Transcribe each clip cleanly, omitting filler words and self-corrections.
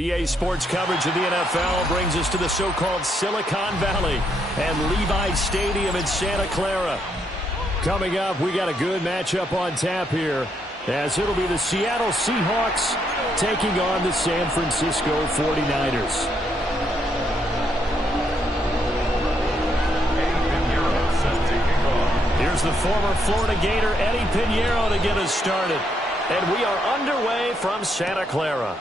EA Sports coverage of the NFL brings us to the so-called Silicon Valley and Levi Stadium in Santa Clara. Coming up, we got a good matchup on tap here, as it'll be the Seattle Seahawks taking on the San Francisco 49ers. Here's the former Florida Gator Eddie Pinheiro to get us started. And we are underway from Santa Clara.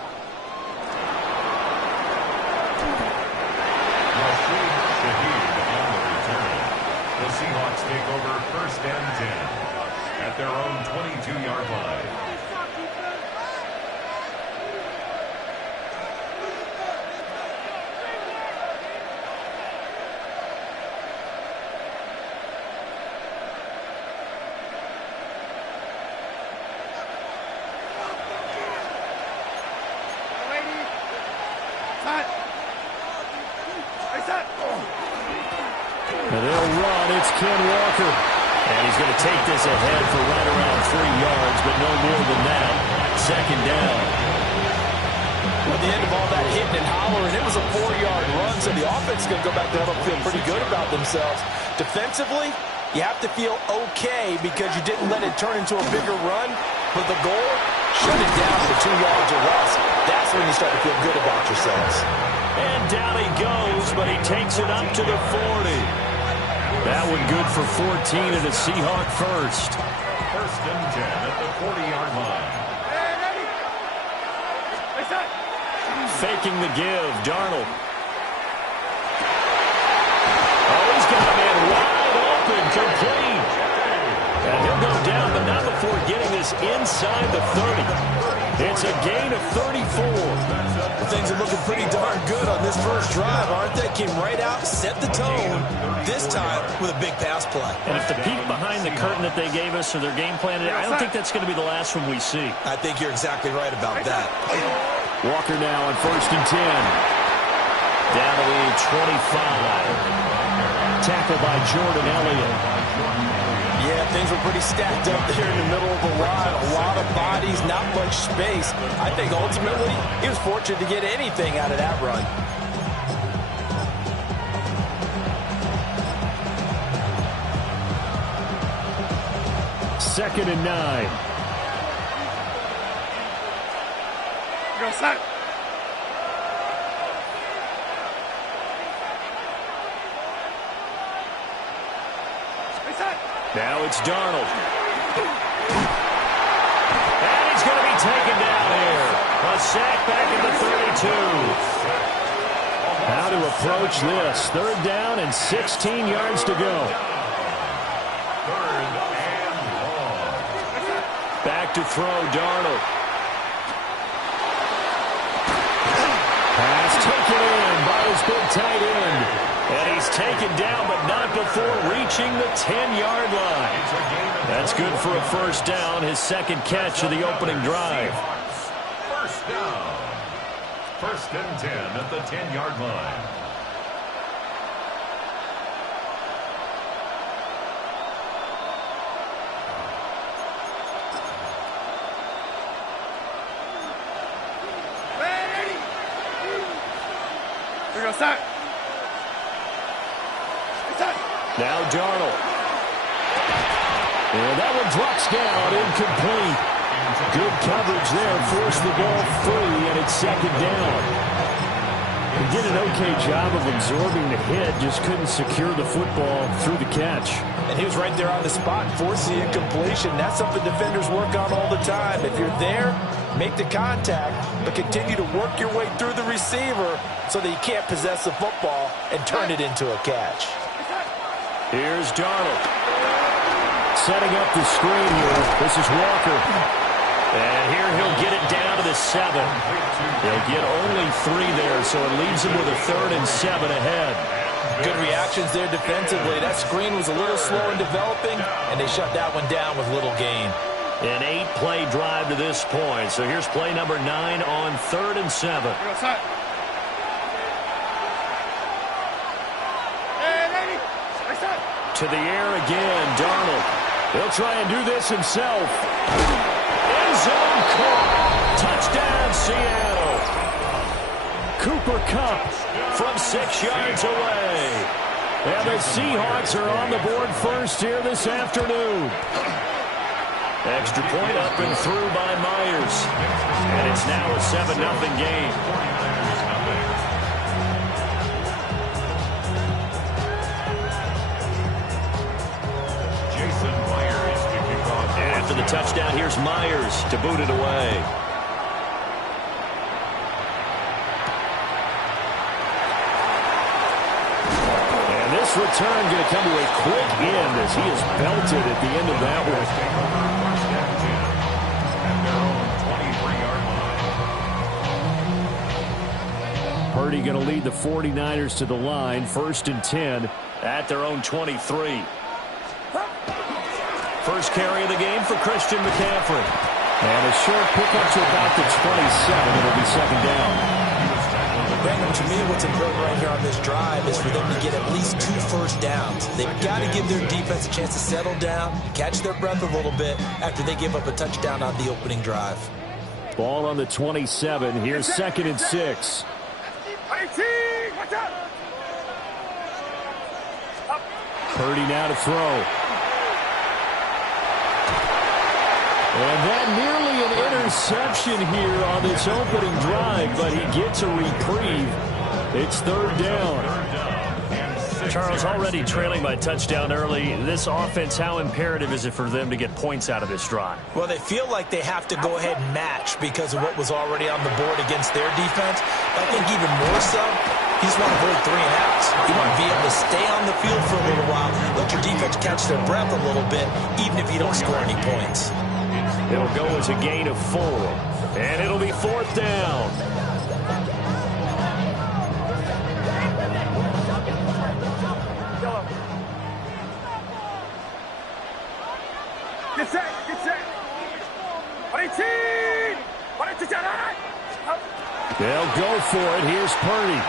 The Seahawks take over 1st and 10 at their own 22-yard line. Now they'll run. It's Ken Walker. And he's going to take this ahead for right around 3 yards, but no more than that. 2nd down. Well, at the end of all that hitting and hollering, it was a 4-yard run, so the offense is going to go back to huddle, feel pretty good about themselves. Defensively, you have to feel okay because you didn't let it turn into a bigger run, but the goal, shut it down for 2 yards or less. That's when you start to feel good about yourselves. And down he goes, but he takes it up to the 40. That one good for 14 and a Seahawk first. 1st and 10 at the 40-yard line. Faking the give, Darnold. Oh, he's got a man wide open, complete. And he'll go down, but not before getting this inside the 30. It's a gain of 34. Things are looking pretty darn good on this first drive, aren't they? Came right out, set the tone, this time with a big pass play. And if the peek behind the curtain that they gave us or their game plan, I don't think that's going to be the last one we see. I think you're exactly right about that. Walker now on 1st and 10. Down to the 25. Tackled by Jordan Elliott. Yeah, things were pretty stacked up there in the middle of the line. A lot of bodies, not much space. I think ultimately he was fortunate to get anything out of that run. Second and 9. Go set. Now it's Darnold. And he's going to be taken down here. A sack back at the 32. How to approach this? 3rd down and 16 yards to go. 3rd and long. Back to throw, Darnold. Pass taken in by his big tight end. And he's taken down, but not before reaching the 10-yard line. That's good for a 1st down, his 2nd catch of the opening drive. 1st down. 1st and 10 at the 10-yard line. Here goes that. Now Darnold. And that one drops down, incomplete. Good coverage there, forced the ball free, and it's 2nd down. He did an okay job of absorbing the hit, just couldn't secure the football through the catch. And he was right there on the spot, forcing the incompletion. That's something defenders work on all the time. If you're there, make the contact, but continue to work your way through the receiver so that you can't possess the football and turn it into a catch. Here's Darnold. Setting up the screen here. This is Walker. And here he'll get it down to the 7. He'll get only 3 there, so it leaves him with a 3rd and 7 ahead. Good reactions there defensively. That screen was a little slow in developing, and they shut that one down with little gain. An 8-play drive to this point. So here's play number 9 on 3rd and 7. To the air again, Darnold. He'll try and do this himself. End zone caught. Touchdown, Seattle. Cooper Kupp from 6 yards away. And the Seahawks are on the board first here this afternoon. Extra point up and through by Myers. And it's now a 7-0 game. And after the touchdown, here's Myers to boot it away. And this return going to come to a quick end as he is belted at the end of that one. Purdy going to lead the 49ers to the line, 1st and 10 at their own 23. First carry of the game for Christian McCaffrey. And a short pickup to about the 27. It'll be 2nd down. Brandon, to me, what's important right here on this drive is for them to get at least 2 first downs. They've got to give their defense a chance to settle down, catch their breath a little bit after they give up a touchdown on the opening drive. Ball on the 27. Here's 2nd and 6. Purdy now to throw. And that nearly an interception here on this opening drive, but he gets a reprieve. It's 3rd down. Charles, already trailing by touchdown early. This offense, how imperative is it for them to get points out of this drive? Well, they feel like they have to go ahead and match because of what was already on the board against their defense. I think even more so, you just want to avoid 3 and outs. You want to be able to stay on the field for a little while, let your defense catch their breath a little bit, even if you don't score any points. It'll go as a gain of 4, and it'll be 4th down. Get set, get set. They'll go for it. Here's Purdy.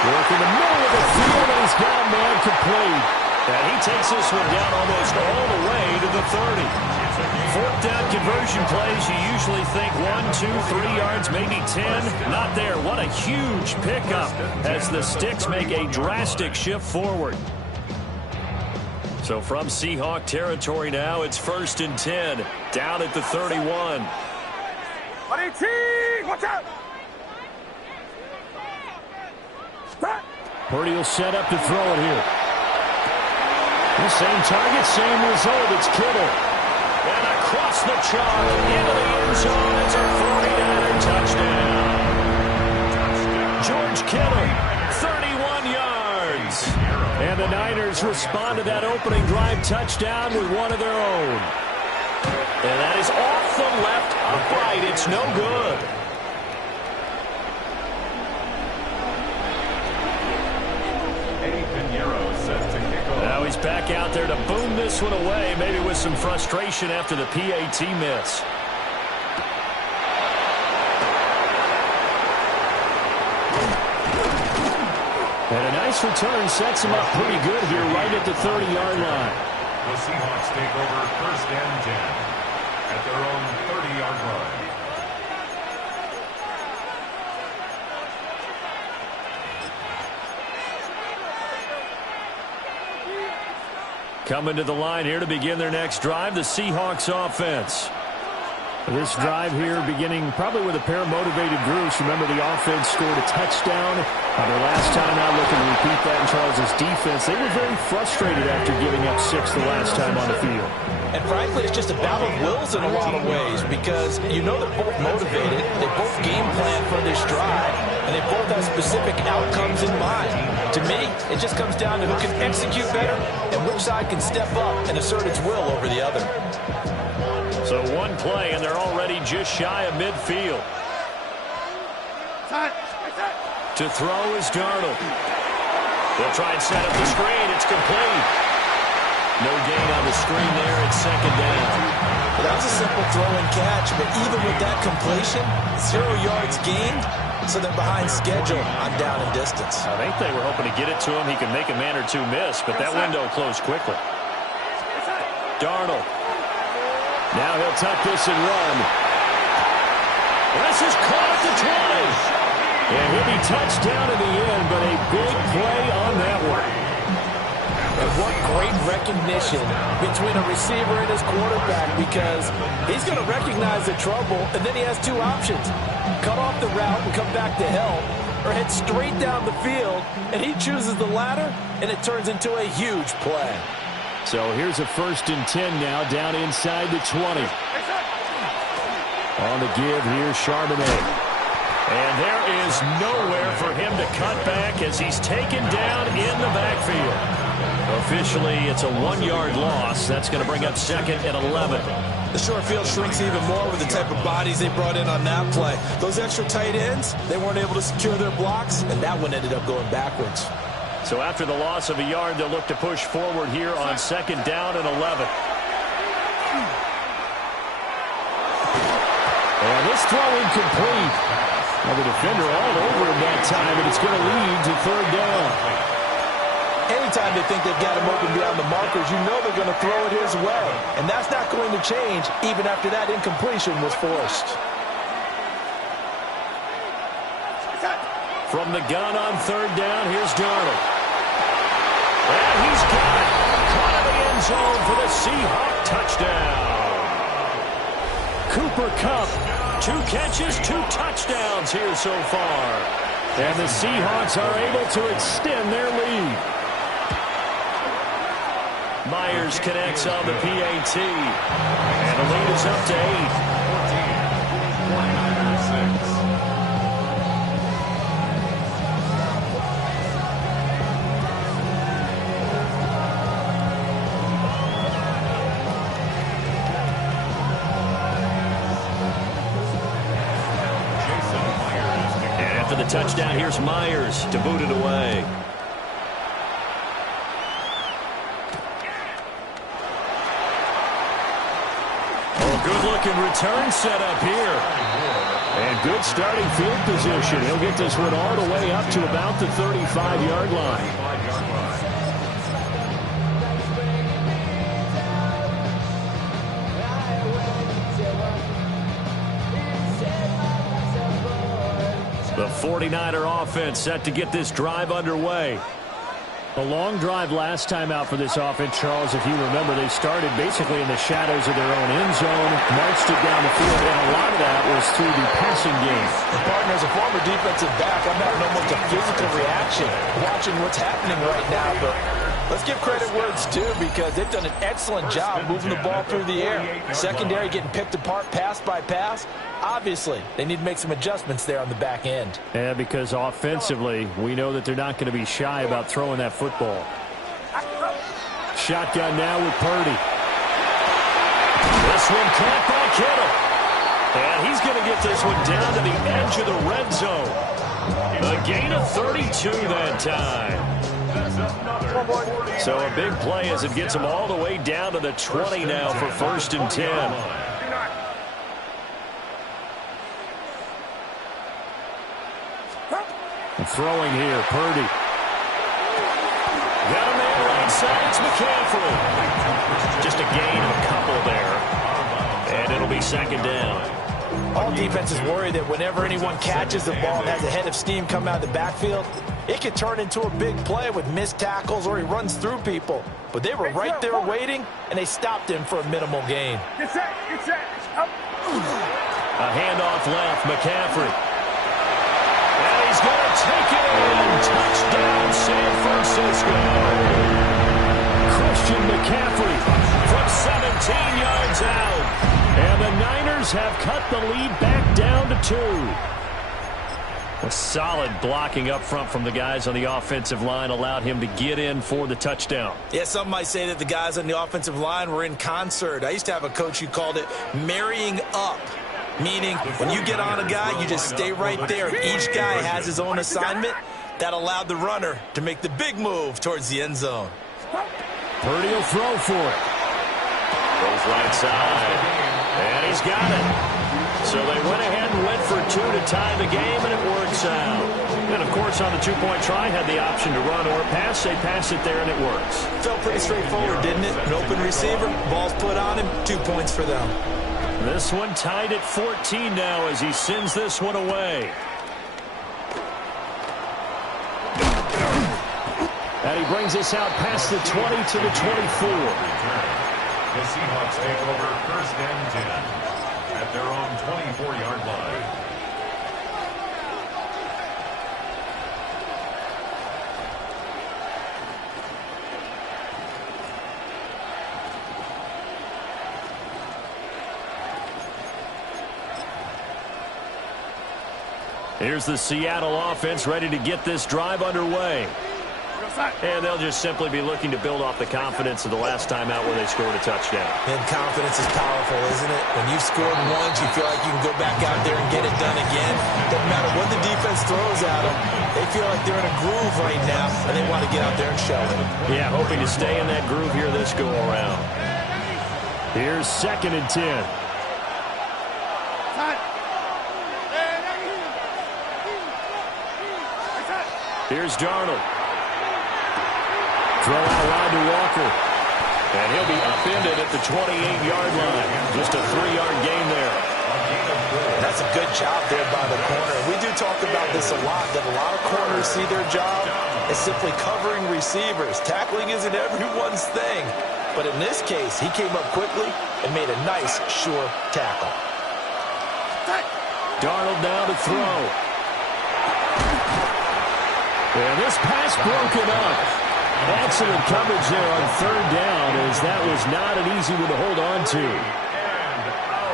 Work in the middle of the field, and he's got a man complete. And he takes this one down almost all the way to the 30. 4th down conversion plays, you usually think 1, 2, 3 yards, maybe 10. Not there. What a huge pickup as the Sticks make a drastic shift forward. So from Seahawk territory now, it's 1st and 10, down at the 31. Watch out! Purdy will set up to throw it here. The same target, same result. It's Kittle. And across the chalk into the end zone. It's a 49er touchdown. George Kittle, 31 yards. And the Niners respond to that opening drive touchdown with one of their own. And that is off the left upright. It's no good. Now he's back out there to boom this one away, maybe with some frustration after the PAT miss. And a nice return sets him up pretty good here right at the 30-yard line. The Seahawks take over 1st and 10 at their own 30-yard line. Coming to the line here to begin their next drive, the Seahawks offense. This drive here beginning probably with a pair of motivated groups. Remember, the offense scored a touchdown on their last time out. Looking to repeat that in Charles's defense. They were very frustrated after giving up 6 the last time on the field. And frankly, it's just a battle of wills in a lot of ways because you know they're both motivated. They both game plan for this drive, and they both have specific outcomes in mind. To me, it just comes down to who can execute better and which side can step up and assert its will over the other. So one play, and they're already just shy of midfield. To throw is Darnold. They'll try and set up the screen. It's complete. No gain on the screen there. It's 2nd down. Well, that was a simple throw and catch, but even with that completion, 0 yards gained, so they're behind schedule on down and distance. I think they were hoping to get it to him. He can make a man or two miss, but that window closed quickly. Darnold. Now he'll tuck this and run. This is caught at the 20. And he'll be touched down in the end, but a big play on that one. And what great recognition between a receiver and his quarterback, because he's going to recognize the trouble, and then he has two options. Cut off the route and come back to help, or head straight down the field, and he chooses the latter, and it turns into a huge play. So here's a 1st and 10 now, down inside the 20. On the give here, Charbonnet. And there is nowhere for him to cut back as he's taken down in the backfield. Officially, it's a 1-yard loss. That's going to bring up 2nd and 11. The short field shrinks even more with the type of bodies they brought in on that play. Those extra tight ends, they weren't able to secure their blocks, and that one ended up going backwards. So after the loss of a yard, they'll look to push forward here on 2nd down and 11. And this throw incomplete. Now the defender all over him that time, and it's going to lead to 3rd down. Anytime they think they've got him open beyond the markers, you know they're going to throw it his way. And that's not going to change even after that incompletion was forced. From the gun on 3rd down, here's Darnold. And he's got it. Caught in the end zone for the Seahawk touchdown. Cooper Kupp, 2 catches, 2 touchdowns here so far. And the Seahawks are able to extend their lead. Myers connects on the PAT. And the lead is up to 8. And after the touchdown, here's Myers to boot it away. Good-looking return set up here. And good starting field position. He'll get this one all the way up to about the 35-yard line. The 49er offense set to get this drive underway. A long drive last time out for this offense, Charles. If you remember, they started basically in the shadows of their own end zone, marched it down the field, and a lot of that was through the passing game. And partner, as a former defensive back, I'm having almost a physical reaction watching what's happening right now. But let's give credit where it's due, because they've done an excellent job moving the ball through the air. Secondary getting picked apart pass by pass. Obviously, they need to make some adjustments there on the back end. Yeah, because offensively, we know that they're not going to be shy about throwing that football. Shotgun now with Purdy. This one caught by Kittle. And he's going to get this one down to the edge of the red zone. A gain of 32 that time. So a big play as it gets them all the way down to the 20 now for 1st and 10. Throwing here, Purdy. Got a man right side, it's McCaffrey. Just a gain of a couple there. And it'll be 2nd down. All defenses worry that whenever anyone catches the ball and has a head of steam come out of the backfield, it could turn into a big play with missed tackles or he runs through people. But they were right there waiting, and they stopped him for a minimal gain. Get set, get set. Up. A handoff left, McCaffrey. And he's going to take it in. Touchdown, San Francisco. Christian McCaffrey from 17 yards out. And the Niners have cut the lead back down to 2. A solid blocking up front from the guys on the offensive line allowed him to get in for the touchdown. Yeah, some might say that the guys on the offensive line were in concert. I used to have a coach who called it marrying up. Meaning, when you get on a guy, you just stay right there. Each guy has his own assignment. That allowed the runner to make the big move towards the end zone. Purdy will throw for it. Goes right side. And he's got it. So they went ahead and went for 2 to tie the game, and it works out. And, of course, on the 2-point try, had the option to run or pass. They pass it there, and it works. Felt pretty straightforward, didn't it? An open receiver, ball's put on him, 2 points for them. This one tied at 14 now as he sends this one away. And he brings us out past the 20 to the 24. The Seahawks take over 1st and 10 at their own 24-yard line. Here's the Seattle offense ready to get this drive underway. And they'll just simply be looking to build off the confidence of the last time out where they scored a touchdown. And confidence is powerful, isn't it? When you've scored once, you feel like you can go back out there and get it done again. Doesn't matter what the defense throws at them. They feel like they're in a groove right now, and they want to get out there and show it. Yeah, hoping to stay in that groove here this go-around. Here's 2nd and 10. Here's Darnold. Throw out wide to Walker. And he'll be upended at the 28-yard line. Just a 3-yard gain there. That's a good job there by the corner. We do talk about this a lot, that a lot of corners see their job as simply covering receivers. Tackling isn't everyone's thing. But in this case, he came up quickly and made a nice, sure tackle. Darnold now to throw. And this pass broken up. Excellent coverage there on 3rd down, as that was not an easy one to hold on to.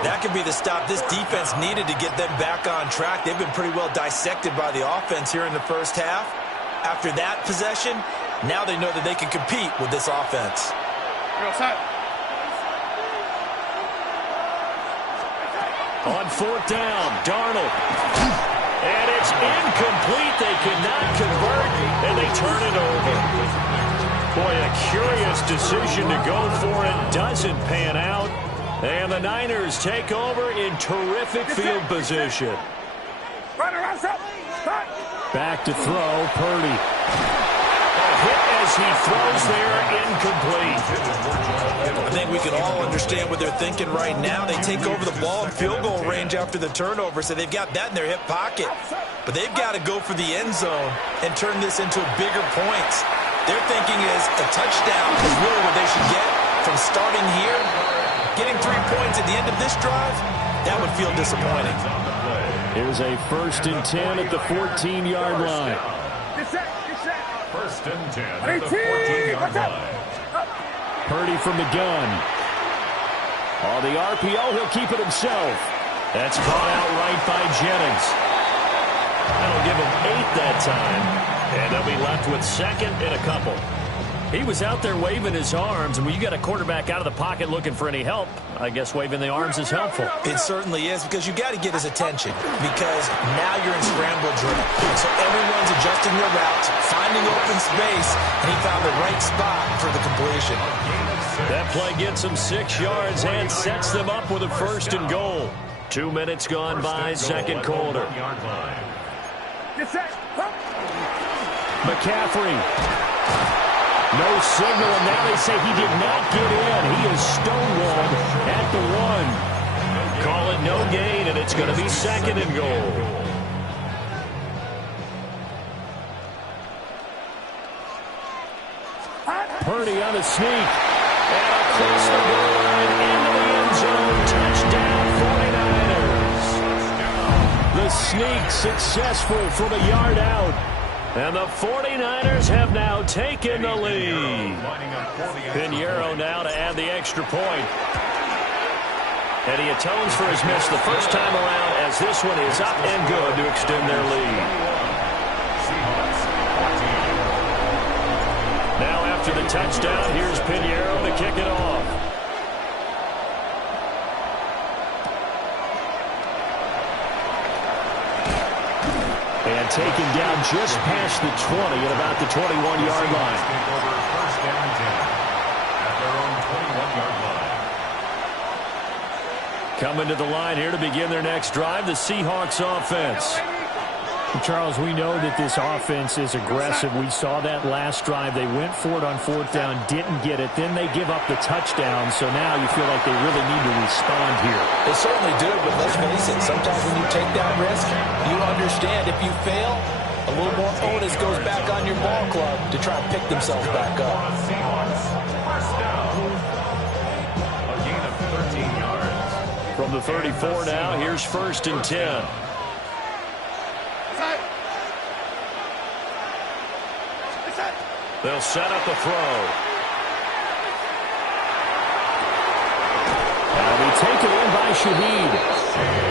That could be the stop this defense needed to get them back on track. They've been pretty well dissected by the offense here in the first half. After that possession, now they know that they can compete with this offense. On 4th down, Darnold. And it's incomplete. They cannot convert, and they turn it over. Boy, a curious decision to go for it. Doesn't pan out. And the Niners take over in terrific field position. Back to throw, Purdy. A hit as he throws there, incomplete. I think we can all understand what they're thinking right now. They take over the ball in field goal range after the turnover, so they've got that in their hip pocket. But they've got to go for the end zone and turn this into bigger points. Their thinking is a touchdown is really what they should get from starting here. Getting 3 points at the end of this drive, that would feel disappointing. Here's a 1st and 10 at the 14-yard line. 1st and 10 at the 14-yard line. Purdy from the gun. On the RPO, he'll keep it himself. That's caught out right by Jennings. That'll give him 8 that time. And they'll be left with 2nd and a couple. He was out there waving his arms, and when you got a quarterback out of the pocket looking for any help, I guess waving the arms is helpful. It certainly is, because you got to get his attention, because now you're in scramble drill. So everyone's adjusting their routes, finding open space, and he found the right spot for the completion. That play gets him 6 yards and sets them up with a 1st and goal. 2 minutes gone by, 2nd quarter. McCaffrey. No signal, and now they say he did not get in. He is stonewalled at the 1. Call it no gain, and it's going to be 2nd and goal. Purdy on a sneak. And across the goal line into the end zone. Touchdown, 49ers. The sneak successful from a yard out. And the 49ers have now taken the lead. Pinheiro now to add the extra point. And he atones for his miss the first time around, as this one is up and good to extend their lead. Now after the touchdown, here's Pinheiro to kick it off. And taken down just past the 20 at about the 21-yard line. Take over 1st and 10 at their own 21-yard line. Coming to the line here to begin their next drive, the Seahawks offense. Charles, we know that this offense is aggressive. We saw that last drive. They went for it on fourth down, didn't get it. Then they give up the touchdown. So now you feel like they really need to respond here. They certainly do, but let's face it. Sometimes when you take that risk, you understand if you fail, a little more onus goes back on your ball club to try and pick themselves back up. A gain of 13 yards. From the 34 now, here's 1st and 10. They'll set up the throw. Now we take it in by Shaheed.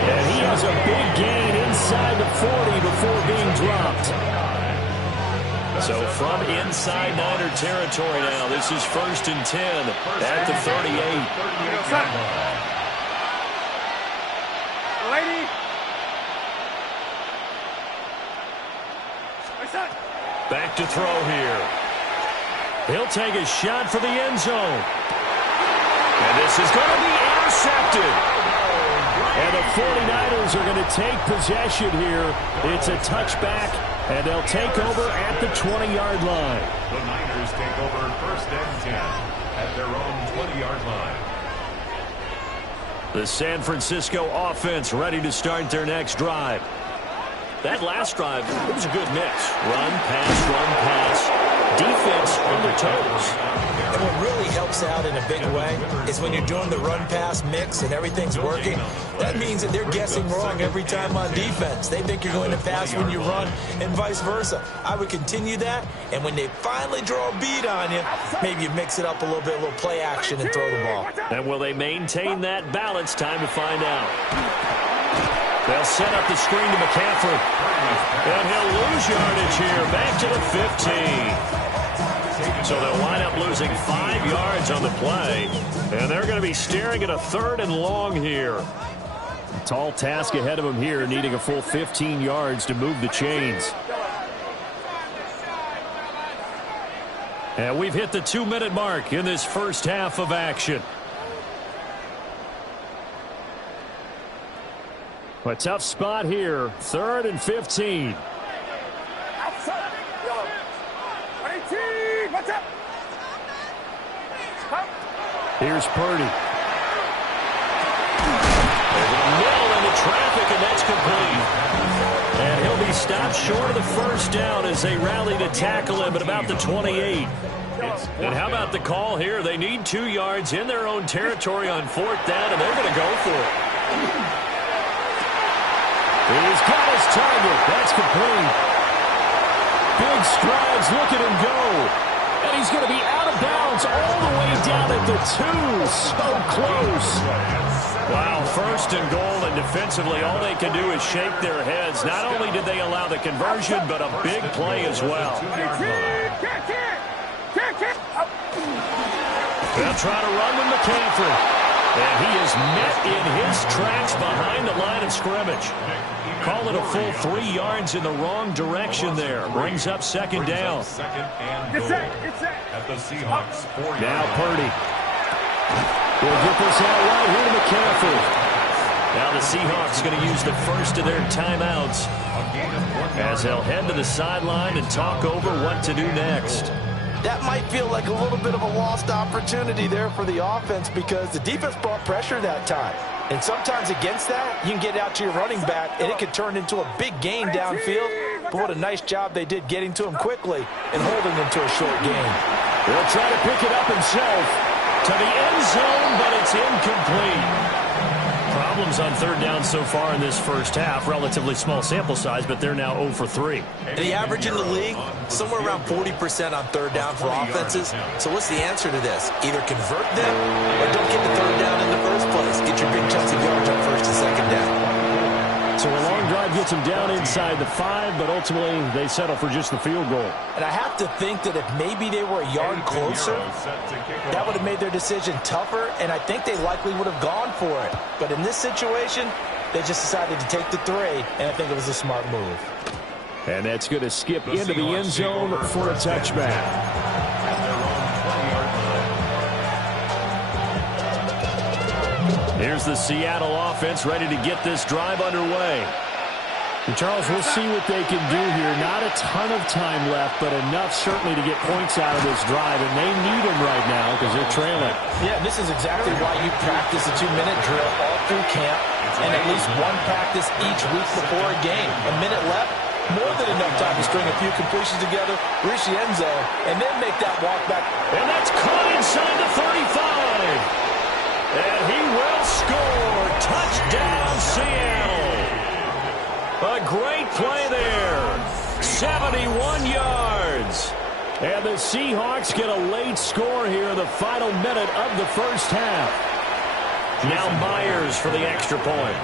And he has a big gain inside the 40 before being dropped. So from inside Niner territory now, this is 1st and 10 at the 38. Lady. Back to throw here. He'll take a shot for the end zone. And this is going to be intercepted. And the 49ers are going to take possession here. It's a touchback, and they'll take over at the 20-yard line. The Niners take over 1st and 10 at their own 20-yard line. The San Francisco offense ready to start their next drive. That last drive, it was a good mix. Run, pass, defense on their toes. And what really helps out in a big way is when you're doing the run-pass mix and everything's working, that means that they're guessing wrong every time on defense. They think you're going to pass when you run and vice versa. I would continue that, and when they finally draw a beat on you, maybe you mix it up a little bit, a little play action and throw the ball. And will they maintain that balance? Time to find out. They'll set up the screen to McCaffrey. And he'll lose yardage here. Back to the 15. So they'll wind up losing 5 yards on the play. And they're going to be staring at a 3rd and long here. A tall task ahead of them here, needing a full 15 yards to move the chains. And we've hit the 2-minute mark in this first half of action. A tough spot here. 3rd and 15. Outside. 18. What's up? Here's Purdy. Nailed into traffic, and that's complete. And he'll be stopped short of the first down as they rally to tackle him at about the 28. And how about the call here? They need 2 yards in their own territory on 4th down, and they're going to go for it. He's got his target. That's complete. Big strides. Look at him go. And he's going to be out of bounds all the way down at the 2. So close. Wow, 1st and goal, and defensively all they can do is shake their heads. Not only did they allow the conversion, but a big play as well. They'll try to run with McCaffrey. And he is met in his tracks behind the line of scrimmage. Call it a full 3 yards in the wrong direction there. Brings up 2nd down. 2nd and goal at the Seahawks 4-yard Now line. Purdy. We'll get this out right here to McCaffrey. Now the Seahawks going to use the first of their timeouts as they'll head to the sideline and talk over what to do next. That might feel like a little bit of a lost opportunity there for the offense because the defense brought pressure that time. And sometimes against that, you can get out to your running back, and it could turn into a big gain downfield. But what a nice job they did getting to him quickly and holding him to a short gain. He'll try to pick it up himself to the end zone, but it's incomplete. Problems on 3rd down so far in this first half. Relatively small sample size, but they're now 0 for 3. And the average in the league, somewhere around 40% on 3rd down for offenses. So what's the answer to this? Either convert them or don't get the 3rd down in the first place. Get your big chunks of yards on 1st and 2nd down. So a long drive gets them down inside the 5, but ultimately they settle for just the field goal. And I have to think that if maybe they were a yard closer, that would have made their decision tougher, and I think they likely would have gone for it. But in this situation, they just decided to take the 3, and I think it was a smart move. And that's going to skip into the end zone for a touchback. Here's the Seattle offense ready to get this drive underway. Charles, we'll see what they can do here. Not a ton of time left, but enough certainly to get points out of this drive, and they need them right now because they're trailing. Yeah, this is exactly why you practice a 2-minute drill all through camp and at least one practice each week before a game. A minute left, more than enough time to string a few completions together, reach the end zone, and then make that walk back. And that's caught inside the 35. And he will score. Touchdown, Seattle. A great play there. 71 yards. And the Seahawks get a late score here in the final minute of the first half. Now Myers for the extra point.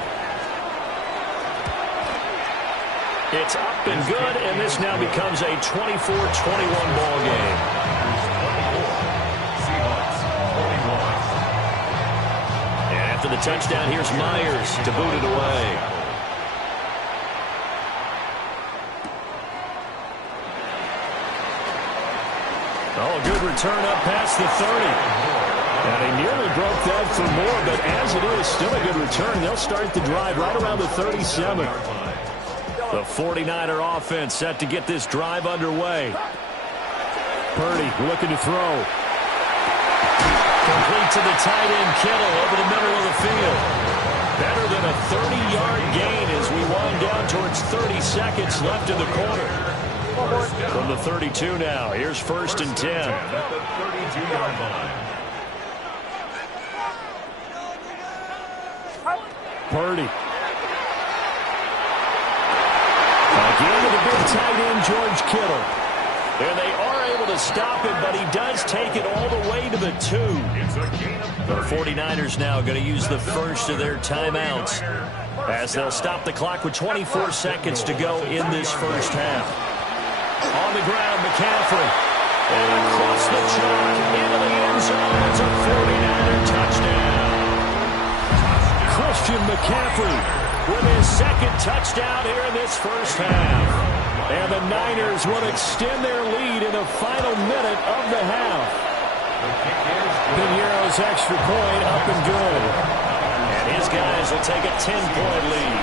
It's up and good, and this now becomes a 24-21 ball game. Seahawks 41. And after the touchdown, here's Myers to boot it away. Oh, good return up past the 30. And he nearly broke that for more, but as it is, still a good return. They'll start the drive right around the 37. The 49er offense set to get this drive underway. Purdy looking to throw. Complete to the tight end, Kittle, over the middle of the field. Better than a 30-yard gain as we wind down towards 30 seconds left in the quarter. From the 32 now, here's 1st and 10. At the 32-yard line. Purdy. Again with the big tight end, George Kittle. And they are able to stop him, but he does take it all the way to the 2. It's a gain of 30. The 49ers now going to use the first of their timeouts as they'll stop the clock with 24 seconds to go in this first half. On the ground, McCaffrey. And across the chalk into the end zone. It's a 49er touchdown. Christian McCaffrey with his second touchdown here in this first half. And the Niners will extend their lead in the final minute of the half. Piñeiro's extra point up and good. And his guys will take a 10-point lead.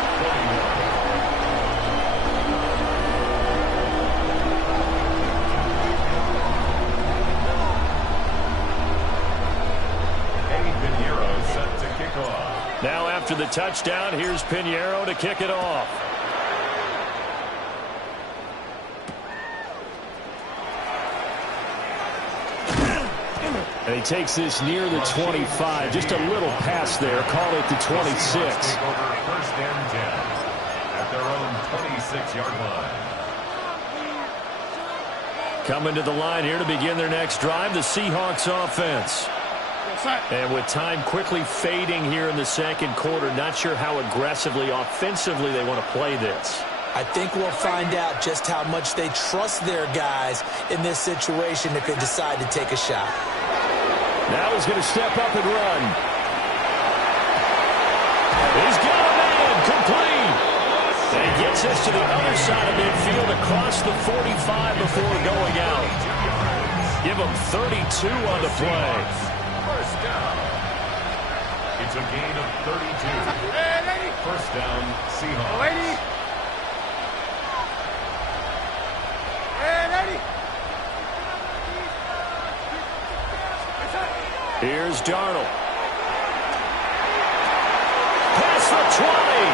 Now after the touchdown, here's Piñeiro to kick it off. And he takes this near the 25. Just a little pass there. Call it the 26. Take over 1st and 10 at their own 26-yard line. Coming to the line here to begin their next drive, the Seahawks offense. And with time quickly fading here in the second quarter, not sure how aggressively, offensively they want to play this. I think we'll find out just how much they trust their guys in this situation if they decide to take a shot. Now he's going to step up and run. He's got a man, complete. And he gets this to the other side of midfield across the 45 before going out. Give him 32 on the play. First down. It's a gain of 32. First down, Seahawks. Here's Darnold. Past the 20.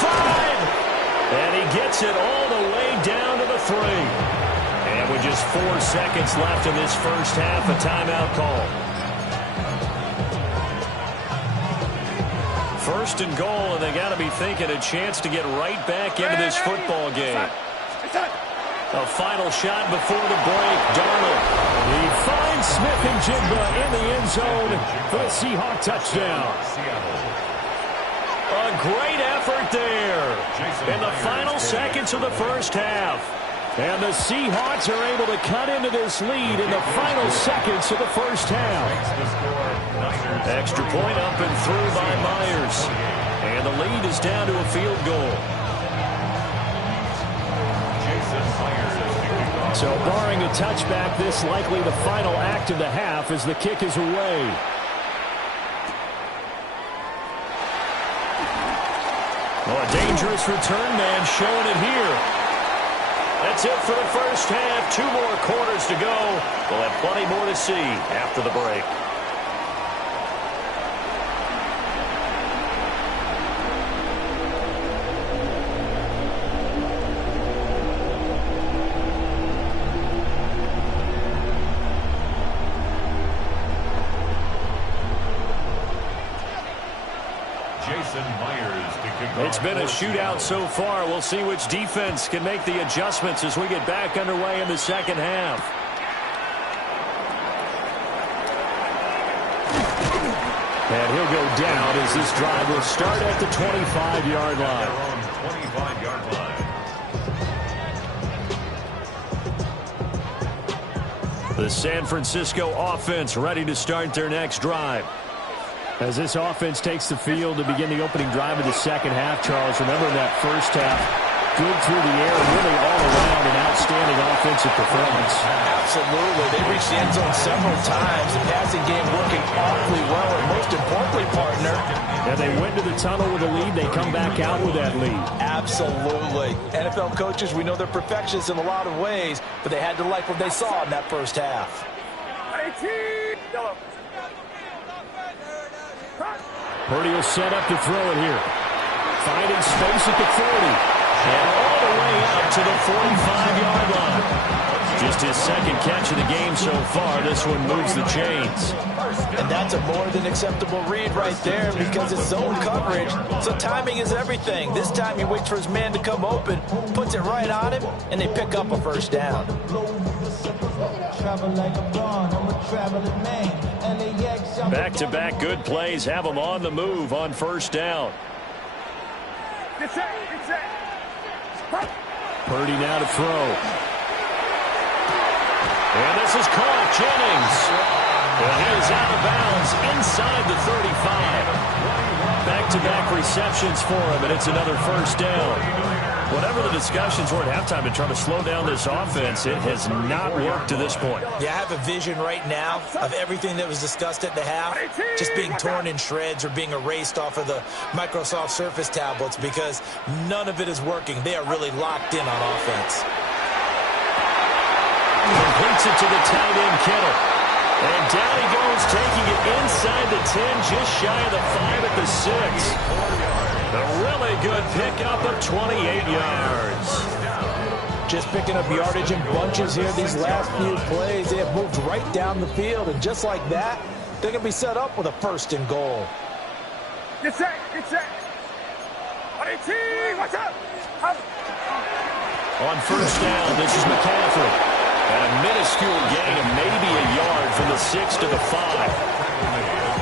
5. And he gets it all the way down to the 3. And with just 4 seconds left in this first half, a timeout call. 1st and goal, and they got to be thinking a chance to get right back into this football game. A final shot before the break. Darnold. He finds Smith and Jigba in the end zone for the Seahawk touchdown. A great effort there in the final seconds of the first half. And the Seahawks are able to cut into this lead in the final seconds of the first half. Extra point up and through by Myers. And the lead is down to a field goal. So barring a touchback, this likely the final act of the half as the kick is away. Oh, a dangerous return man showing it here. That's it for the first half. 2 more quarters to go. We'll have plenty more to see after the break. It's been a shootout so far. We'll see which defense can make the adjustments as we get back underway in the second half. And he'll go down as this drive will start at the 25-yard line. 25-yard line. The San Francisco offense ready to start their next drive. As this offense takes the field to begin the opening drive of the second half, Charles, remember in that first half, good through the air, really all around an outstanding offensive performance. Absolutely. They reached the end zone several times. The passing game working awfully well, and most importantly, partner. And they went to the tunnel with a lead. They come back out with that lead. Absolutely. NFL coaches, we know they're perfectionists in a lot of ways, but they had to like what they saw in that first half. Purdy will set up to throw it here. Finding space at the 40. And all the way up to the 45-yard line. Just his second catch of the game so far. This one moves the chains. And that's a more than acceptable read right there because it's zone coverage. So timing is everything. This time he waits for his man to come open, puts it right on him, and they pick up a first down. Back-to-back good plays have them on the move on first down. Purdy now to throw. And this is caught. Jennings. And he is out of bounds inside the 35. Back-to-back receptions for him, and it's another first down. Whatever the discussions were at halftime to try to slow down this offense, it has not worked to this point. Yeah, I have a vision right now of everything that was discussed at the half just being torn in shreds or being erased off of the Microsoft Surface tablets because none of it is working. They are really locked in on offense. Completes it to the tight end, Kittle. And down he goes, taking it inside the 10, just shy of the 5 at the 6. A really good pickup of 28 yards. Just picking up yardage in bunches here these last few plays. They have moved right down the field, and just like that, they're going to be set up with a first and goal. Get set, get set. Watch out. On first down, this is McCaffrey. And a minuscule gain of maybe a yard from the 6 to the 5.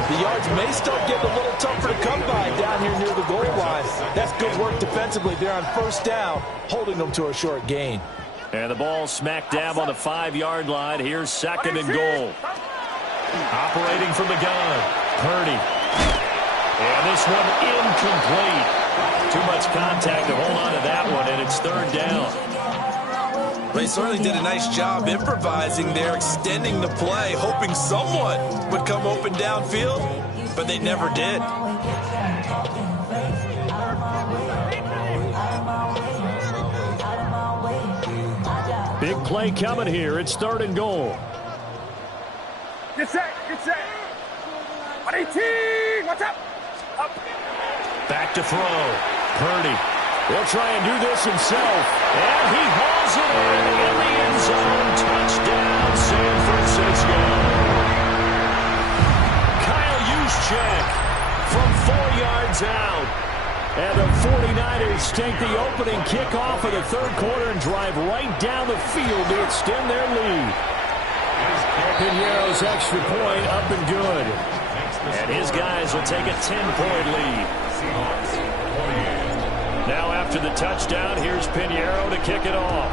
The yards may start getting a little tougher to come by down here near the goal line. That's good work defensively there on first down, holding them to a short gain. And the ball smack dab on the 5-yard line. Here's second and goal. Operating from the gun, Purdy. And this one incomplete. Too much contact to hold on to that one, and it's third down. They certainly did a nice job improvising there, extending the play, hoping someone would come open downfield, but they never did. Big play coming here. It's third and goal. Get set, get set. 18, watch out. Up. Back to throw. Purdy. He'll try and do this himself. And he hauls it in the end zone. Touchdown, San Francisco. Kyle Juszczyk from 4 yards out. And the 49ers take the opening kickoff of the third quarter and drive right down the field to extend their lead. Piñeiro's extra point up and good. And his guys will take a 10-point lead. Now after the touchdown, here's Piñeiro to kick it off.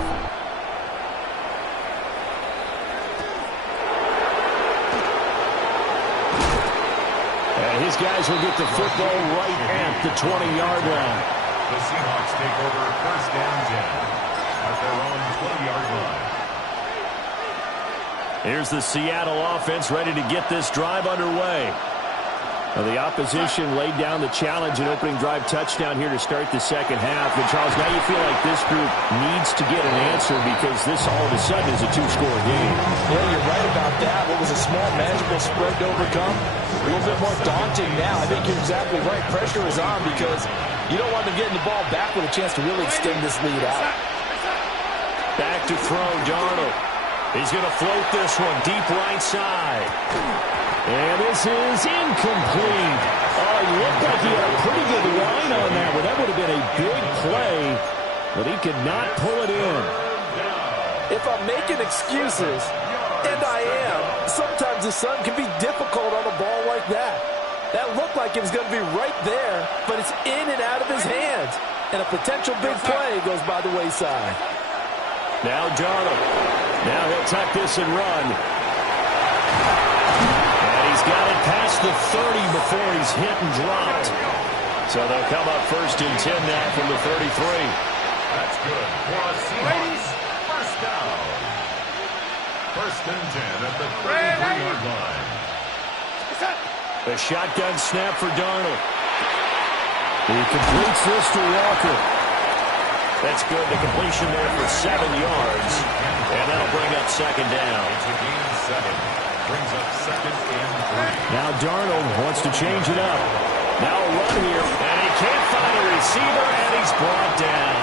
And his guys will get the football right at the 20-yard line. The Seahawks take over first and 10 at their own 20-yard line. Here's the Seattle offense ready to get this drive underway. Well, the opposition laid down the challenge and opening drive touchdown here to start the second half. And, Charles, now you feel like this group needs to get an answer because this all of a sudden is a two-score game. Yeah, you're right about that. What was a small, manageable spread to overcome? A little bit more daunting now. I think you're exactly right. Pressure is on because you don't want them getting the ball back with a chance to really extend this lead out. Back to throw, Darnold. He's going to float this one deep right side. And this is incomplete. Oh, he looked like he had a pretty good line on that one. That would have been a big play, but he could not pull it in. If I'm making excuses, and I am, sometimes the sun can be difficult on a ball like that. That looked like it was going to be right there, but it's in and out of his hands. And a potential big play goes by the wayside. Now Darnold. Now he'll tuck this and run. He's got it past the 30 before he's hit and dropped. So they'll come up first and 10 now from the 33. That's good for a Seahawks first down. First and 10 at the 33-yard line. A shotgun snap for Darnold. He completes this to Walker. That's good. The completion there for 7 yards. And that'll bring up second down. It's a gain of 7. Brings up second and 3. Now Darnold wants to change it up. Now a run here, and he can't find a receiver, and he's brought down.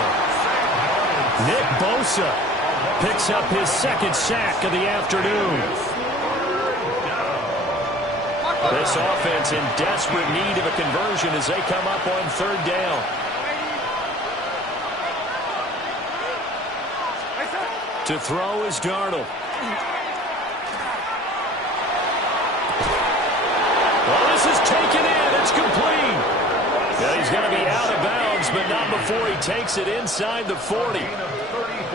Nick Bosa picks up his second sack of the afternoon. This offense in desperate need of a conversion as they come up on third down. To throw is Darnold. Well, this is taken in. It's complete. Yeah, he's going to be out of bounds, but not before he takes it inside the 40.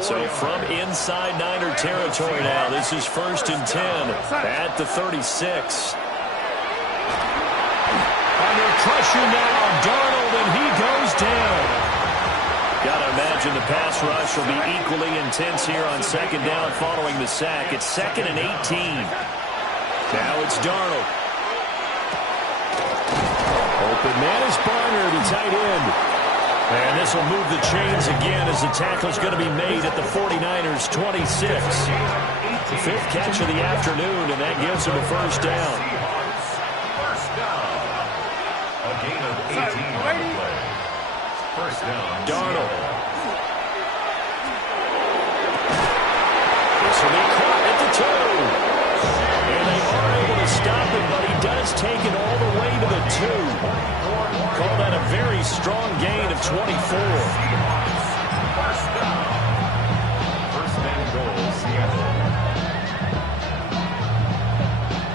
So from inside Niner territory now, this is first and 10 at the 36. Under pressure now, Darnold, and he goes down. Got to imagine the pass rush will be equally intense here on second down following the sack. It's second and 18. Now it's Darnold. Open man is Barner, the tight end. And this will move the chains again as the tackle's going to be made at the 49ers' 26. The fifth catch of the afternoon, and that gives him a first down. First down. A gain of 18 on the play. First down. Darnold. This will be caught at the 2. And they are able to stop him, but he does take it all the way to the 2. Call that a very strong gain of 24. First down. First and goal, Seattle.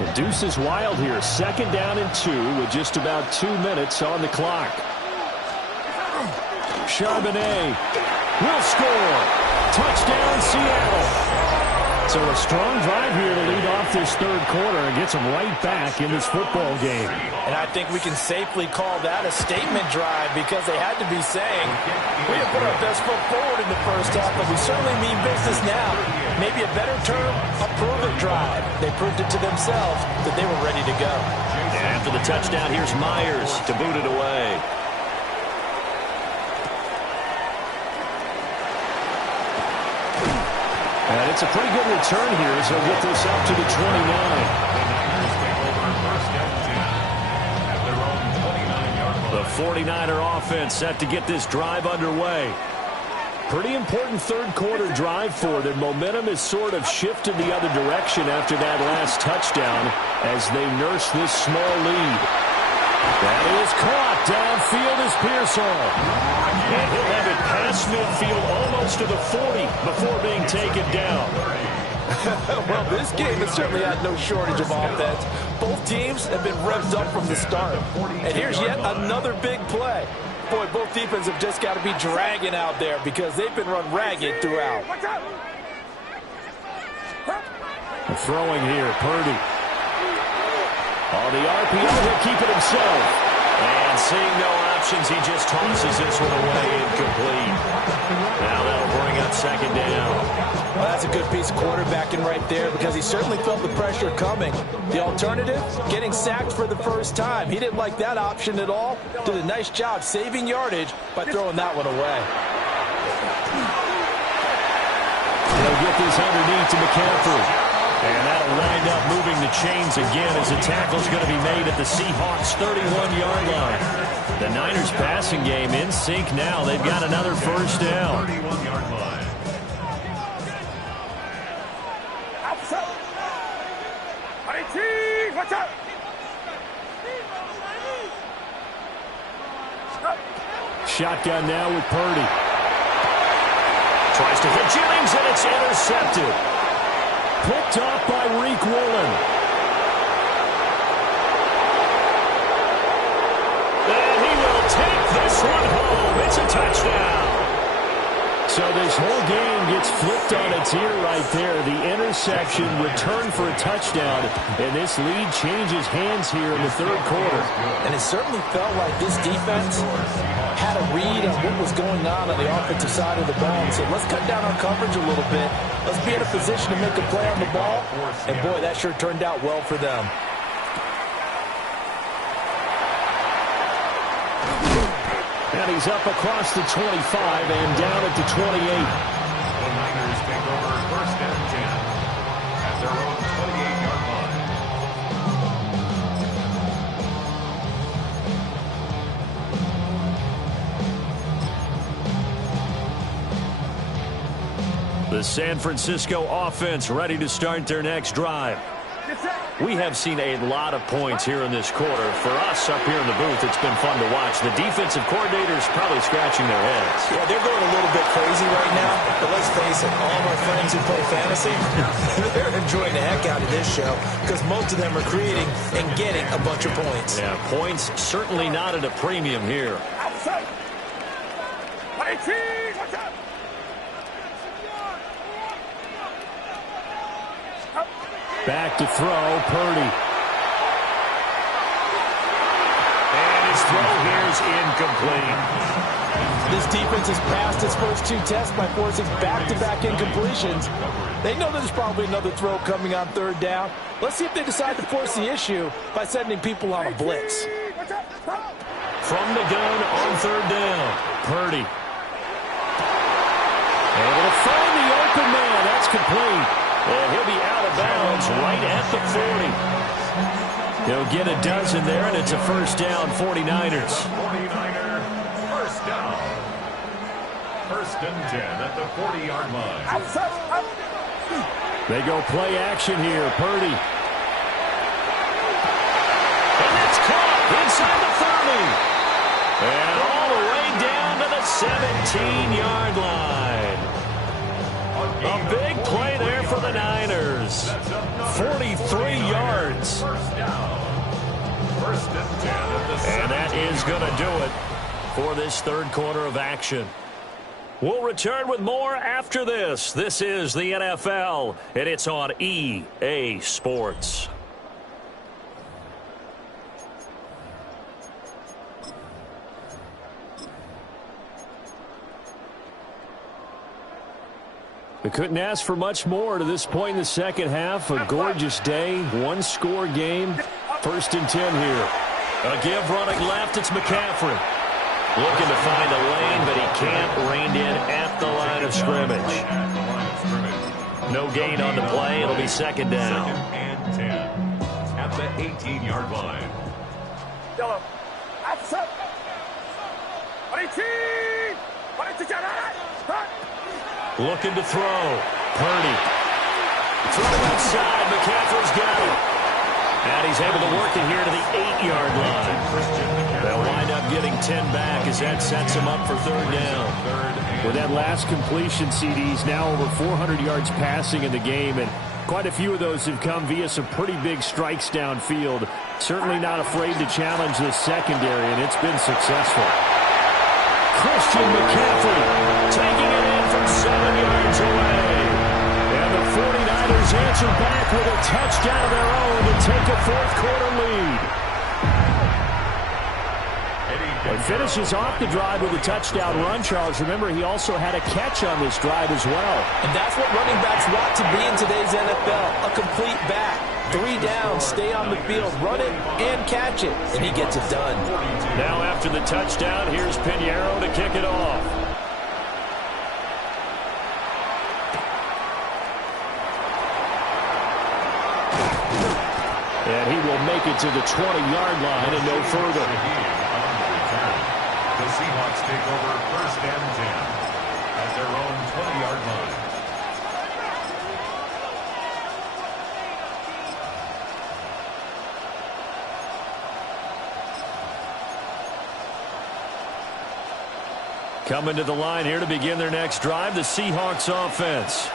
The deuce is wild here. Second down and 2 with just about 2 minutes on the clock. Charbonnet will score. Touchdown, Seattle. So a strong drive here to lead off this third quarter and gets them right back in this football game. And I think we can safely call that a statement drive because they had to be saying, we have put our best foot forward in the first half, but we certainly mean business now. Maybe a better term, a prove-it drive. They proved it to themselves that they were ready to go. And after the touchdown, here's Myers to boot it away. And it's a pretty good return here as they'll get this up to the 29. The Niners take over first and 10 at their own 29-yard line. The 49er offense set to get this drive underway. Pretty important third quarter drive for them. Momentum has sort of shifted the other direction after that last touchdown as they nurse this small lead. That is caught. Downfield is Pearsall. And he'll have it past midfield almost to the 40 before being taken down. Well, this game has certainly had no shortage of offense. Both teams have been revved up from the start. And here's yet another big play. Boy, both defenses have just got to be dragging out there because they've been run ragged throughout. Throwing here, Purdy. On the RPO, he'll keep it himself. And seeing no options. He just tosses this one away, incomplete. Now that'll bring up second down. Well, that's a good piece of quarterbacking right there because he certainly felt the pressure coming. The alternative, getting sacked for the first time. He didn't like that option at all. Did a nice job saving yardage by throwing that one away. They'll get this underneath to McCaffrey. And that'll wind up moving the chains again as a tackle's going to be made at the Seahawks' 31-yard line. The Niners passing game in sync now. They've got another first down. 31-yard line. Watch out! Shotgun now with Purdy. Tries to hit Jennings, and it's intercepted. Picked off by Reek Woolen. And he will take this one home. It's a touchdown. So this whole game gets flipped on its ear right there. The interception returned for a touchdown, and this lead changes hands here in the third quarter. And it certainly felt like this defense had a read on what was going on the offensive side of the ball and said, let's cut down our coverage a little bit. Let's be in a position to make a play on the ball. And, boy, that sure turned out well for them. And he's up across the 25 and down at the 28. The Niners take over first and 10 at their own 28-yard line. The San Francisco offense ready to start their next drive. We have seen a lot of points here in this quarter. For us up here in the booth, it's been fun to watch. The defensive coordinators probably scratching their heads. Yeah, they're going a little bit crazy right now. But let's face it, all of our friends who play fantasy, they're enjoying the heck out of this show because most of them are creating and getting a bunch of points. Yeah, points certainly not at a premium here. Outside! 18! Watch out! Back to throw, Purdy. And his throw here is incomplete. This defense has passed its first two tests by forcing back-to-back incompletions. They know there's probably another throw coming on third down. Let's see if they decide to force the issue by sending people on a blitz. From the gun on third down, Purdy. Able to find the open man. That's complete. And he'll be out of bounds right at the 40. He'll get a dozen there, and it's a first down, 49ers. 49er first down. First and 10 at the 40-yard line. They go play action here. Purdy. And it's caught inside the 30. And all the way down to the 17-yard line. A big play there for the Niners. 43 yards. First down. First and 10 at the 17. And that is going to do it for this third quarter of action. We'll return with more after this. This is the NFL, and it's on EA Sports. We couldn't ask for much more to this point in the second half. A gorgeous day, one-score game. First and 10 here. A give running left, it's McCaffrey. Looking to find a lane, but he can't. Reined in at the line of scrimmage. No gain on the play. It'll be second down. Second and 10 at the 18-yard line. Yellow. Outside. 18! 22! Looking to throw. Purdy. Throw outside. McCaffrey's got it. And he's able to work it here to the 8-yard line. They'll wind up getting 10 back as that sets him up for third down. With that last completion, CD's now over 400 yards passing in the game, and quite a few of those have come via some pretty big strikes downfield. Certainly not afraid to challenge this secondary, and it's been successful. Christian McCaffrey taking it in from 7 yards away. And the 49ers answer back with a touchdown of their own to take a fourth quarter lead. Heading He finishes off the drive with a touchdown run, Charles. Remember, he also had a catch on this drive as well. And that's what running backs want to be in today's NFL, a complete back. 3 down, stay on the field, run it, and catch it, and he gets it done. Now after the touchdown, here's Pinheiro to kick it off. And he will make it to the 20-yard line and no further. The Seahawks take over 1st and 10 at their own 20-yard line. Coming to the line here to begin their next drive, the Seahawks offense.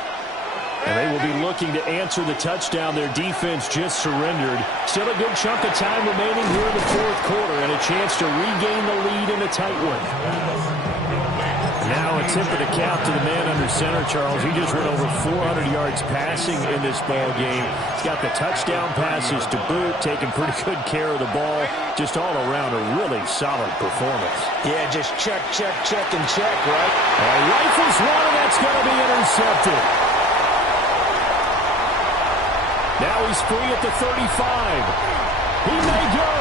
And they will be looking to answer the touchdown their defense just surrendered. Still a good chunk of time remaining here in the 4th quarter and a chance to regain the lead in a tight one. Now a tip of the cap to the man under center, Charles. He just went over 400 yards passing in this ball game. He's got the touchdown passes to boot, taking pretty good care of the ball. Just all around a really solid performance. Yeah, just check, check, check, and check, right? Rifles one, and that's going to be intercepted. Now he's free at the 35. He may go.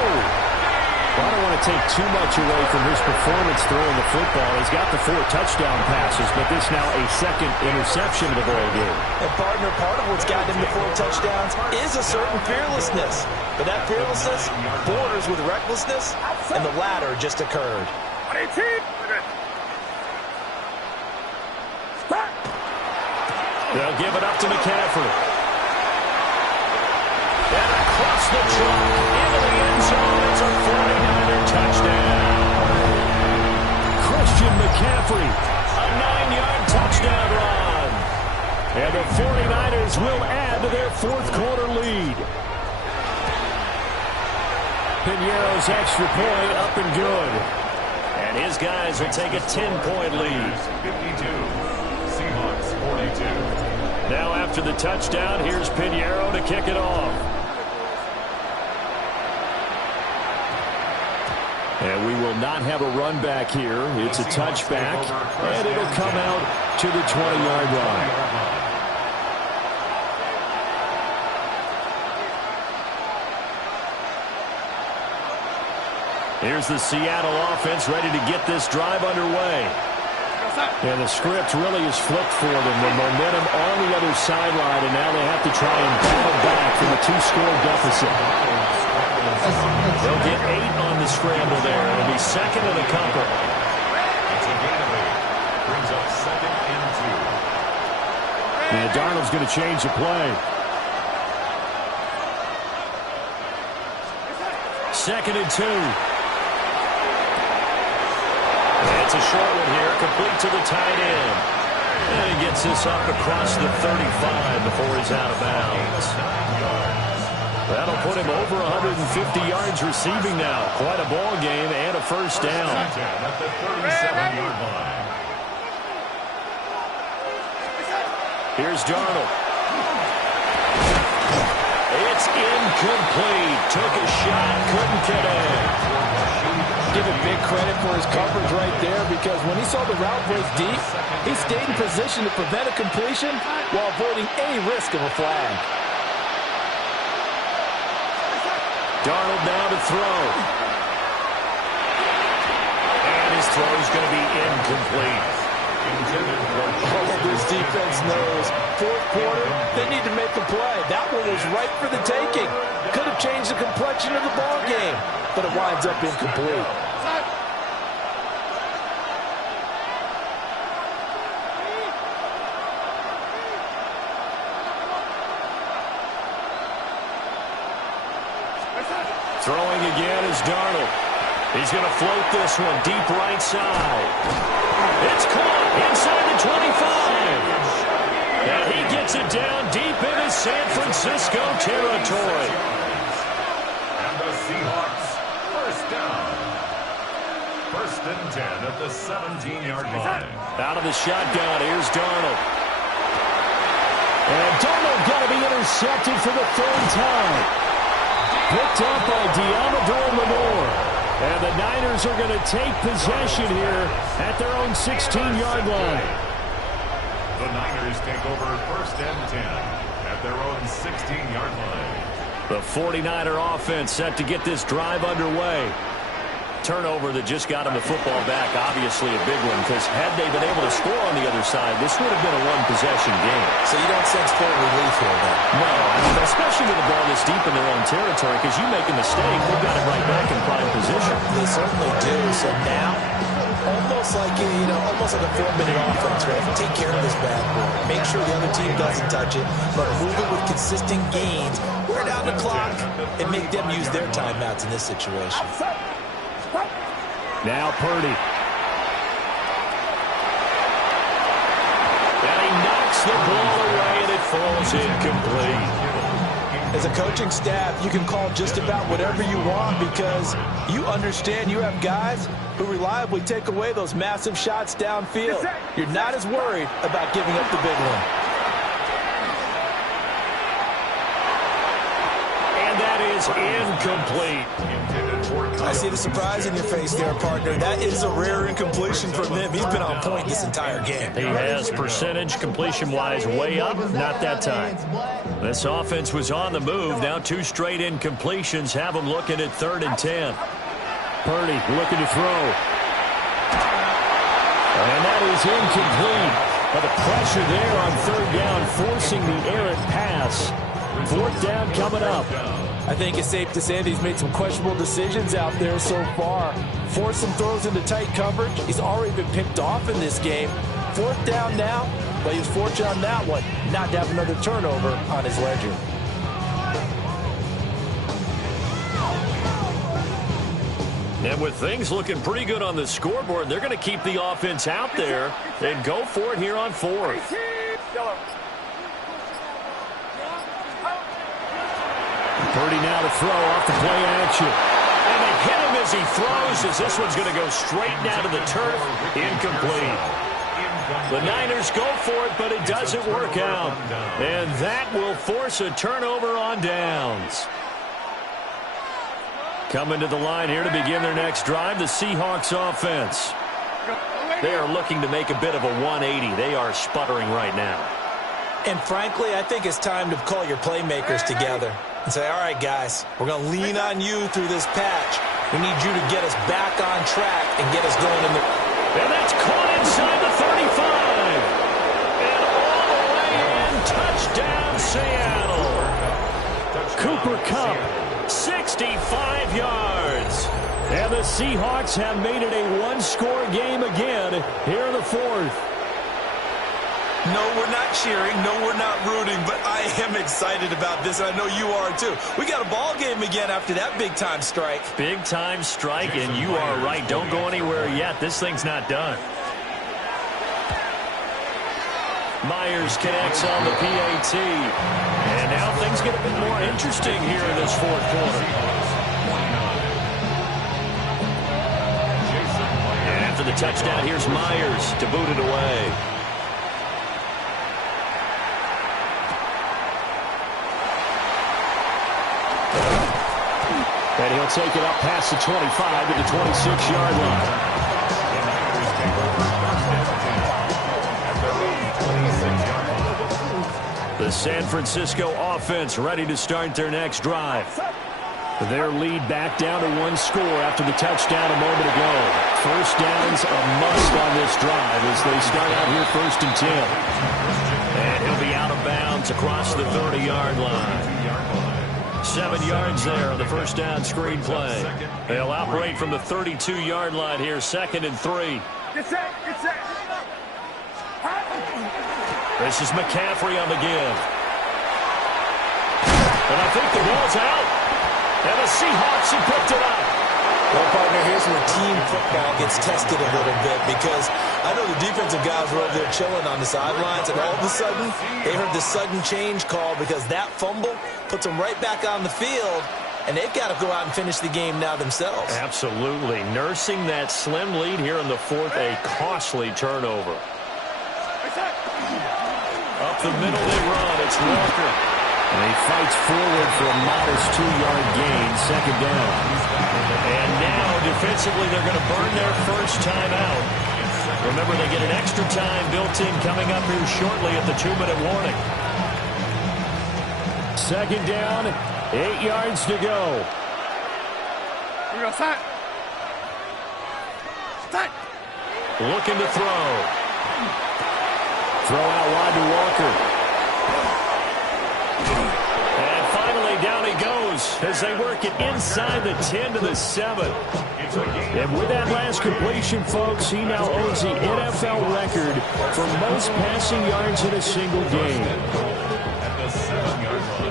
Well, I don't want to take too much away from his performance throwing the football. He's got the 4 touchdown passes, but this now a 2nd interception of the ball game. And partner, part of what's gotten him to 4 touchdowns is a certain fearlessness. But that fearlessness borders with recklessness, and the latter just occurred. They'll give it up to McCaffrey. And across the truck, into the end zone, it's a 49er touchdown. Christian McCaffrey, a 9-yard touchdown run. And the 49ers will add to their 4th quarter lead. Pinheiro's extra point up and good. And his guys will take a 10-point lead. 52, Seahawks 42. Now after the touchdown, here's Pinheiro to kick it off. And we will not have a run back here. It's a touchback, and it'll come out to the 20-yard line. Here's the Seattle offense ready to get this drive underway. And the script really is flipped for them. The momentum on the other sideline, and now they have to try and battle back from a 2-score deficit. They'll get 8 on the scramble there. It'll be 2nd and a couple. It's a gain of 8. Brings up 2nd and 2. And Darnold's going to change the play. 2nd and 2. It's a short one here, complete to the tight end. And he gets this up across the 35 before he's out of bounds. That'll put him over 150 yards receiving now. Quite a ball game and a 1st down. At the 37-yard line. Here's Darnold. It's incomplete. Took a shot, couldn't get in. Give him big credit for his coverage right there, because when he saw the route break deep, he stayed in position to prevent a completion while avoiding any risk of a flag. Darnold now to throw. And his throw is going to be incomplete. Oh, this defense knows. 4th quarter, they need to make a play. That one was right for the taking. Could have changed the complexion of the ball game, but it winds up incomplete. Throwing again is Darnold. He's going to float this one deep right side. It's caught inside the 25. And he gets it down deep into San Francisco territory. And the Seahawks, 1st down. 1st and 10 at the 17-yard line. Out of the shotgun, here's Darnold. And Darnold got to be intercepted for the 3rd time. Picked up by Diamador Lenore. And the Niners are going to take possession here at their own 16-yard line. The Niners take over 1st and 10 at their own 16-yard line. The 49er offense set to get this drive underway. Turnover that just got him the football back, obviously a big one, because had they been able to score on the other side, this would have been a one-possession game. So you don't sense full relief here, then? No, I mean, especially with the ball this deep in their own territory, because you make a mistake, they've got it right back in prime position. They certainly do. So now, almost like a 4-minute offense, right? Take care of this bad boy. Make sure the other team doesn't touch it, but move it with consistent gains. Wear down the clock and make them use their timeouts in this situation. Now Purdy. And he knocks the ball away, and it falls incomplete. As a coaching staff, you can call just about whatever you want because you understand you have guys who reliably take away those massive shots downfield. You're not as worried about giving up the big one. And that is incomplete. I see the surprise in your face there, partner. That is a rare incompletion from him. He's been on point this entire game. He has percentage completion-wise way up. Not that time. This offense was on the move. Now 2 straight incompletions have them looking at 3rd and 10. Purdy looking to throw. And that is incomplete. But the pressure there on 3rd down, forcing the errant pass. 4th down coming up. I think it's safe to say that he's made some questionable decisions out there so far. Forced some throws into tight coverage. He's already been picked off in this game. 4th down now, but he was fortunate on that one not to have another turnover on his ledger. And with things looking pretty good on the scoreboard, they're going to keep the offense out there and go for it here on 4th. Purdy now to throw off the play action. And they hit him as he throws, as this one's going to go straight down to the turf. Incomplete. The Niners go for it, but it doesn't work out. And that will force a turnover on downs. Coming to the line here to begin their next drive, the Seahawks offense. They are looking to make a bit of a 180. They are sputtering right now. And frankly, I think it's time to call your playmakers together and say, all right, guys, we're going to lean on you through this patch. We need you to get us back on track and get us going in the... And that's caught inside the 35. And all the way in, touchdown Seattle. Cooper Kupp, 65 yards. And the Seahawks have made it a one-score game again here in the 4th. No, we're not cheering. No, we're not rooting. But I am excited about this, and I know you are too. We got a ball game again after that big-time strike. Big-time strike, and you are right. Don't go anywhere yet. This thing's not done. Myers connects on the PAT. And now things get a bit more interesting here in this 4th quarter. And after the touchdown, here's Myers to boot it away. And he'll take it up past the 25 to the 26-yard line. The San Francisco offense ready to start their next drive. Their lead back down to 1 score after the touchdown a moment ago. First down's a must on this drive as they start out here 1st and 10. And he'll be out of bounds across the 30-yard line. 7 yards there on the first down screen play. They'll operate from the 32-yard line here, 2nd and 3. Get set, get set. This is McCaffrey on the give. And I think the ball's out. And the Seahawks have picked it up. Well, partner, here's where team football gets tested a little bit because I know the defensive guys were over there chilling on the sidelines, and all of a sudden, they heard the sudden change call because that fumble puts them right back on the field, and they've got to go out and finish the game now themselves. Absolutely. Nursing that slim lead here in the 4th, a costly turnover. Up the middle they run. It's Walker. And he fights forward for a modest 2-yard gain, second down. And now, defensively, they're going to burn their first timeout. Remember, they get an extra time built in coming up here shortly at the 2-minute warning. Second down, 8 yards to go. We go set. Set. Looking to throw. Throw out wide to Walker. And finally, down he goes as they work it inside the 10 to the 7. And with that last completion, folks, he now owns the NFL record for most passing yards in a single game. At the 7-yard line.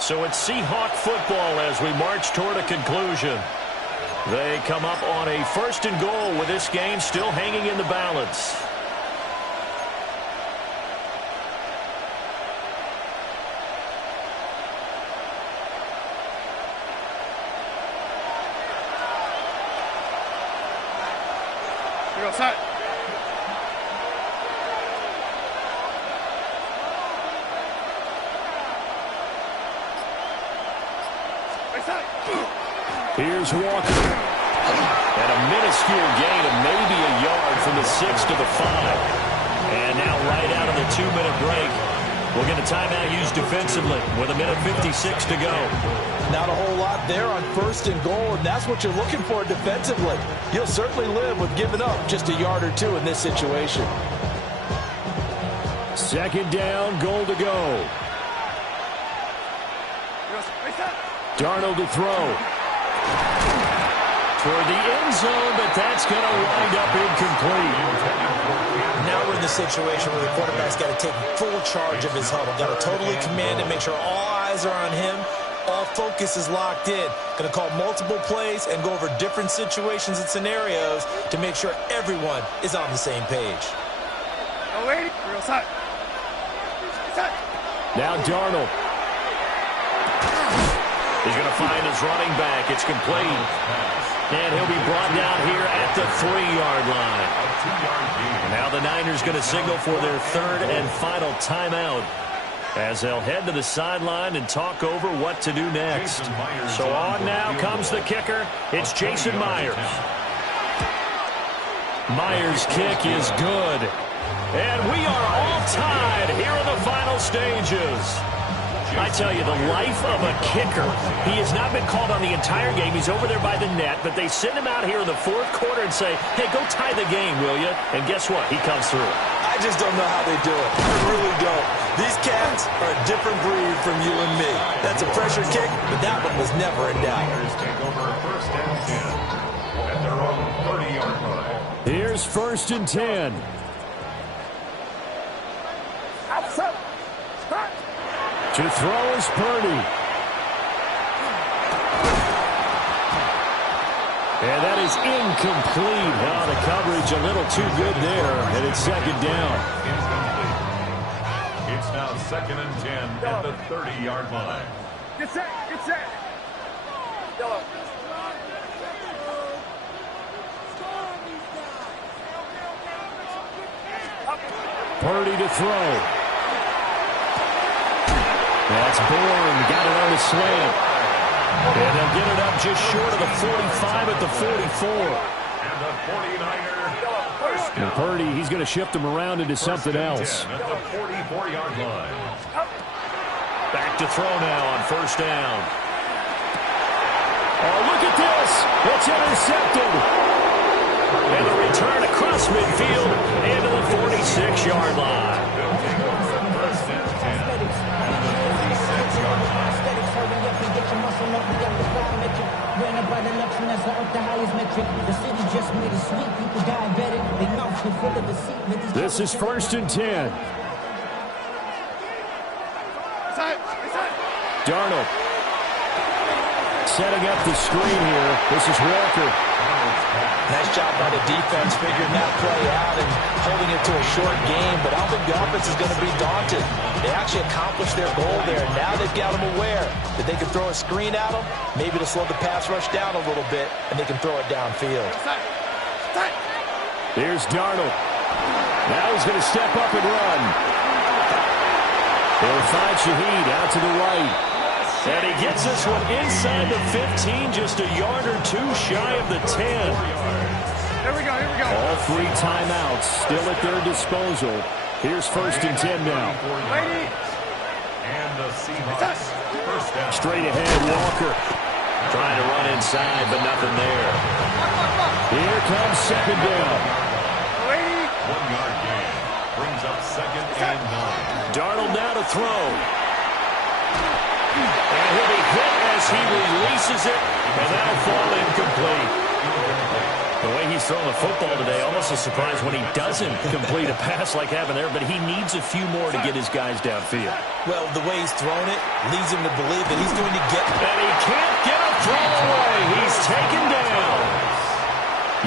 So it's Seahawk football as we march toward a conclusion. They come up on a 1st and goal with this game still hanging in the balance. We go set. Here's Walker. And a minuscule gain of maybe a yard from the 6 to the 5. And now right out of the 2-minute break, we'll get a timeout used defensively with 1:56 to go. Not a whole lot there on 1st and goal, and that's what you're looking for defensively. You'll certainly live with giving up just a yard or two in this situation. Second down, goal to go. Darnold to throw. Toward the end zone, but that's going to wind up incomplete. Now we're in the situation where the quarterback's got to take full charge of his huddle. Got to totally command it, make sure all eyes are on him. All focus is locked in. Going to call multiple plays and go over different situations and scenarios to make sure everyone is on the same page. No waiting. Real set. Set. Now Darnold. He's going to find his running back. It's complete. And he'll be brought down here at the 3-yard line. Now the Niners going to signal for their 3rd and final timeout as they'll head to the sideline and talk over what to do next. So on now comes the kicker. It's Jason Myers. Myers' kick is good. And we are all tied here in the final stages. I tell you, the life of a kicker. He has not been called on the entire game. He's over there by the net, but they send him out here in the 4th quarter and say, hey, go tie the game, will you? And guess what? He comes through. I just don't know how they do it. I really don't. These cats are a different breed from you and me. That's a pressure kick, but that one was never in doubt. Take over 1st and 10 at their own 30-yard line. Here's 1st and 10. Outside. Start. To throw is Purdy. And that is incomplete. Oh, the coverage a little too good there, and it's 2nd down. It's now 2nd and 10 at the 30-yard line. Get set. Get set. Yellow. Purdy to throw. That's Bourne. Got it on the slant. And they'll get it up just short of the 45 at the 44. And the 49er. And Purdy, he's going to shift him around into something else. At the 44-yard line. Back to throw now on 1st down. Oh, look at this. It's intercepted. And the return across midfield into the 46-yard line. This is 1st and 10. Darnold setting up the screen here. This is Walker. Nice job by the defense figuring that play out and holding it to a short game, but I don't think the offense is going to be daunted. They actually accomplished their goal there. Now they've got them aware that they can throw a screen at them, maybe to slow the pass rush down a little bit, and they can throw it downfield. Here's Darnold. Now he's going to step up and run. They'll find Shaheed out to the right. And he gets this one inside the 15, just a yard or two shy of the 10. Here we go, here we go. All 3 timeouts still at their disposal. Here's 1st and 10 now. Lady. And the Seahawks first down. Straight ahead, Walker. Trying to run inside, but nothing there. Here comes 2nd down. Lady. 1-yard gain. Brings up 2nd and 9. Darnold now to throw. And he'll be hit as he releases it, and that'll fall incomplete. The way he's throwing the football today, almost a surprise when he doesn't complete a pass like having there, but he needs a few more to get his guys downfield. Well, the way he's thrown it leads him to believe that he's going to get... And he can't get a throw away. He's taken down.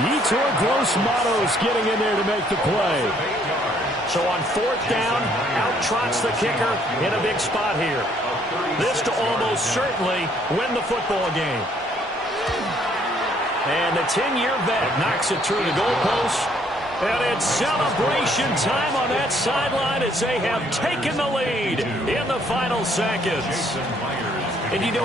Yetur Gross-Matos getting in there to make the play. So on 4th down, out trots the kicker in a big spot here. This to almost certainly win the football game. And the 10-year vet knocks it through the goalpost. And it's celebration time on that sideline as they have taken the lead in the final seconds. And you know,